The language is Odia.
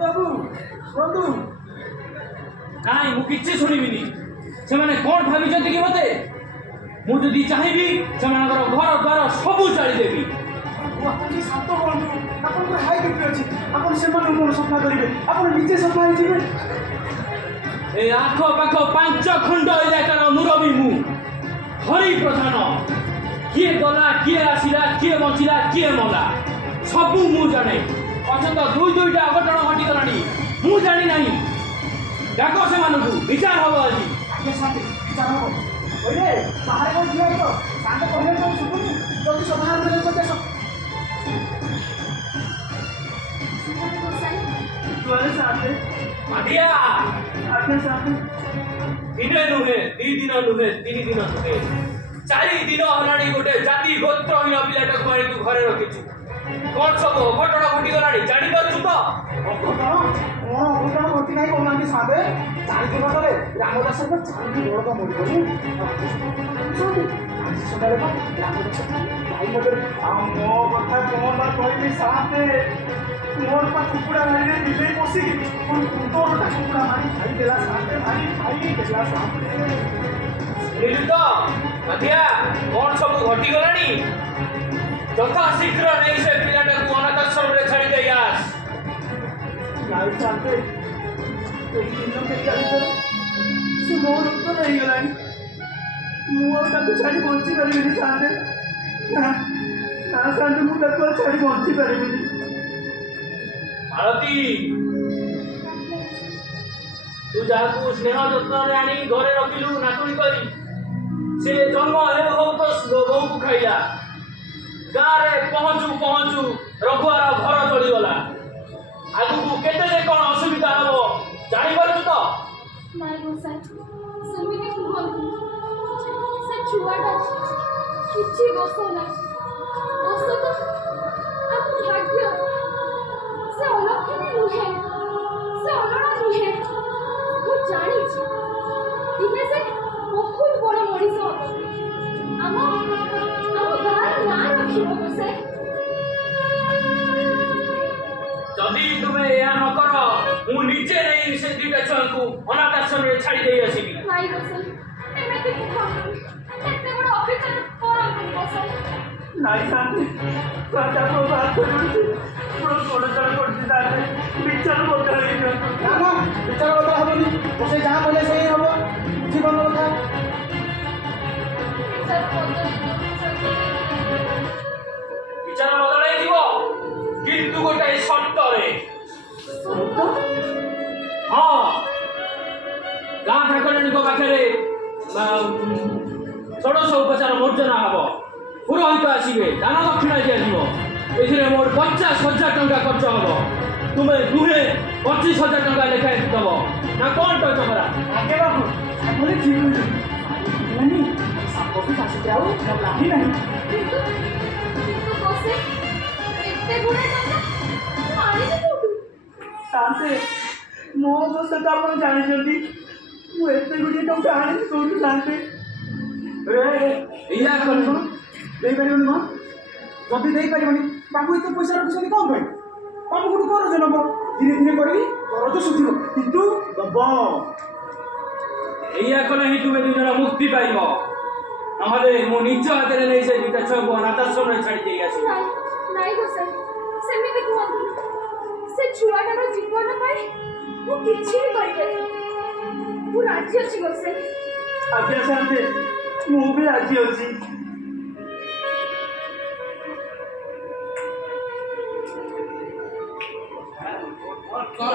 बाबू बंधु ନାଇଁ ମୁଁ କିଛି ଶୁଣିବିନି। ସେମାନେ କ'ଣ ଭାବିଛନ୍ତି କି ମତେ? ମୁଁ ଯଦି ଚାହିଁବି ସେମାନଙ୍କର ଘର ଦ୍ୱାର ସବୁ ଚାଳିଦେବି। ଆପଣ ଶାନ୍ତ କରନ୍ତୁ। ଆପଣଙ୍କର ହାଇ ବିପି ଅଛି। ଆପଣ ସେମାନଙ୍କୁ କ'ଣ ସଫା କରିବେ? ଆପଣ ନିଜେ ସଫା ହେଇଯିବେ। ଏ ଆଖପାଖ 5 ଖଣ୍ଡ ଇଲାକାର ମୁରବୀ ମୁଁ ହରି ପ୍ରଧାନ। କିଏ ଗଲା କିଏ ଆସିଲା କିଏ ବଞ୍ଚିଲା କିଏ ମଲା ସବୁ ମୁଁ ଜାଣେ। ଅଥଚ ଦୁଇଟା ଅଘଟଣ ଘଟିଗଲାଣି ମୁଁ ଜାଣି ନାହିଁ। ଡାକ ସେମାନଙ୍କୁ ବିଚାର ହବ ଆଜି। ଆଜ୍ଞା ଶାନ୍ତି ବିଚାର ହବ କହିଲେ ବାହାରେ କ'ଣ ଠିଆ ହେଇଛ? ଶାନ୍ତ କହିଲେ ତ ଶୁଭୁନି। ଯଦି ସଭା ଆରମ୍ଭ ଯଦି ଆସ। ମାଧିଆ ଆଜ୍ଞା ଶାନ୍ତି ଦିନେ ନୁହେଁ 2 ଦିନ ନୁହେଁ 3 ଦିନ ନୁହେଁ 4 ଦିନ ହେଲାଣି ଗୋଟେ ଜାତି ଗୋତ୍ରହୀନ ପିଲାଟାକୁ ଆଣି ତୁ ଘରେ ରଖିଛୁ। କ'ଣ ସବୁ ଅଘଟଣ ଘଟିଗଲାଣି ଜାଣିପାରୁଛୁ ତ? ଅଘଟଣ କ'ଣ ଅଘଟଣ ଘଟି ନାହିଁ କହୁନାହାନ୍ତି ସାବେ। 4 ଦିନ ତଳେ ରାମଦାସଙ୍କ 4ଟି ବଳଦ ମରିଗଲେ। ଆଜି ସକାଳେ ବା ରାମଦାସ ଭାଇ ମତେ ମୋ କଥା କ'ଣ ବା କହିବି ସାବେ। ମୋର ବା କୁକୁଡ଼ା ମାରିରେ ବିଲେଇ ପଶିକି ମୋର 15ଟା କୁକୁଡ଼ା ମାରି ଖାଇଦେଲା ସାବେ। ମାରି ଖାଇଦେଲା ସାବେ। ଶୁଣିଲୁ ତ ମାଧିଆ କ'ଣ ସବୁ ଘଟିଗଲାଣି? ଯଥା ଶୀଘ୍ର ନେଇ ସେ ପିଲାଟାକୁ ଅନାଥାଶ୍ରମରେ ଛାଡ଼ି ଦେଇ ଆସ। ନାଇଁ ସାବେ ଏଇ ଦିନ କେତେ ଭିତରେ ସେ ମୋ ରକ୍ତ ହେଇଗଲାଣି। ମୁଁ ଆଉ ତାକୁ ଛାଡ଼ି ବଞ୍ଚି ପାରିବିନି ସାବେ। ନା ସାବେ ମୁଁ ତାକୁ ଆଉ ଛାଡ଼ି ବଞ୍ଚି ପାରିବିନି। ମାଳତୀ ତୁ ଯାହାକୁ ସ୍ନେହ ଯତ୍ନରେ ଆଣି ଘରେ ରଖିଲୁ ନାତୁଣୀ କରି ସେ ଜନ୍ମ ହେଉ ହଉ ତ ବୋଉକୁ ଖାଇଲା। ଗାଁରେ ପହଞ୍ଚୁ ପହଞ୍ଚୁ ରଘୁଆର ଘର ଚଳିଗଲା। ଆଗକୁ କେତେ ଯେ କ'ଣ ଅସୁବିଧା ହବ ଜାଣିପାରୁଛୁ ତ? ନାଇଁ ଗୋସାଇ ସେମିତି କୁହନ୍ତୁ। ସେ ଛୁଆଟା କିଛି ଦୋଷ ନାହିଁ। ଦୋଷ ତ ଆମ ଭାଗ୍ୟ। ସେ ଅଲକ୍ଷଣୀ ନୁହେଁ। ସେ ଅଲଣା ନୁହେଁ। ମୁଁ ଜାଣିଛି ଦିନେ ସେ ବହୁତ ବଡ଼ ମଣିଷ ଆମ ଗାଁର ନାଁ ରଖିବ ଗୋସାଇ। ଯଦି ତୁମେ ଏହା ନ କର ମୁଁ ନିଜେ ନେଇ ସେ 2ଟା ଛୁଆଙ୍କୁ ଅନାଥାଶ୍ରମରେ ଛାଡ଼ି ଦେଇ ଆସିବି। ନାଇଁ ଗୋସାଇ ଏମିତି କୁହନ୍ତୁ। ଏତେ ବଡ଼ ଅଫିସର କରନ୍ତୁ ଗୋସାଇ। ନାଇଁ ସାବେ ତାକୁ ବାହାର କରିଛି। ମୋର ଗୋଡ଼ ଚଳ କରୁଛି ସାବେ। ବିଚାର ବଦଳ ହେଇଯାନ୍ତୁ। ନା ନା ବିଚାର ବଦଳ ହବନି। ସେ ଯାହା କହିଲେ ସେଇ ହବ। ଜୀବନ କଥା ବିଚାର ବଦଳାଇ ଯିବ କିନ୍ତୁ ଗୋଟାଏ ସର୍ତ୍ତରେ। ହଁ ଗାଁ ଠାକୁରାଣୀଙ୍କ ପାଖରେ ଷୋଡ଼ଶ ଉପଚାର ମୋର୍ଜନା ହବ। ପୁରୋହିତ ଆସିବେ ଦାନ ଦକ୍ଷିଣା ଦିଆଯିବ। ଏଥିରେ ମୋର 50,000 ଟଙ୍କା ଖର୍ଚ୍ଚ ହବ। ତୁମେ ଦୁହେଁ 25,000 ଟଙ୍କା ଲେଖାଏଁ ଦେବ ନା କ'ଣ କହୁଛ ପରା? ଆଜ୍ଞା ବାବୁ ଆପଣ ଠିକ୍ କହୁଛନ୍ତି। ସାପକୁ ଶାସିକି ଆଉ ଲାଭି ନାହିଁ। କିନ୍ତୁ ଗୋସାଇ ଏତେ ଗୁଡ଼େ ଟଙ୍କା ମୁଁ ଆଣିବି କୋଉଠୁ? ସାନ୍ତେ ମୋ ଦୋଷ ତ ଆପଣ ଜାଣିଛନ୍ତି। ମୁଁ ଏତେ ଗୁଡ଼ିଏ ଟଙ୍କା ଆଣିବି କୋଉଠୁ ସାନ୍ତେ? ଏଇଆ କଣ ଦେଇପାରିବନି କ'ଣ? ଯଦି ଦେଇପାରିବନି ବାବୁ ଏତେ ପଇସା ରଖୁଛନ୍ତି କ'ଣ ପାଇଁ? ବାବୁ ଗୋଟେ କରଜ ନେବ। ଧୀରେ ଧୀରେ କରିକି କରଜ ଶୁଝିବ କିନ୍ତୁ ଦବ। ଏଇଆ କଲେ ହିଁ ତୁମେ 2 ଜଣ ମୁକ୍ତି ପାଇବ। ନହେଲେ ମୁଁ ନିଜ ହାତରେ ନେଇ ସେ 2ଟା ଛୁଆଙ୍କୁ ଅନାଥାଶ୍ରମରେ ଛାଡ଼ି ଦେଇ ଆସିବି। ନାଇଁ ନାଇଁ ଗୋସାଇ ସେମିତି କୁହନ୍ତୁ। ସେ ଛୁଆଟାର ଜୀବନ ପାଇଁ ମୁଁ କିଛି ବି କରିପାରିବି। ମୁଁ ରାଜି ଅଛି ଗୋସାଇ। ଆଜ୍ଞା ସାନ୍ତେ ମୁଁ ବି ରାଜି ଅଛି। କର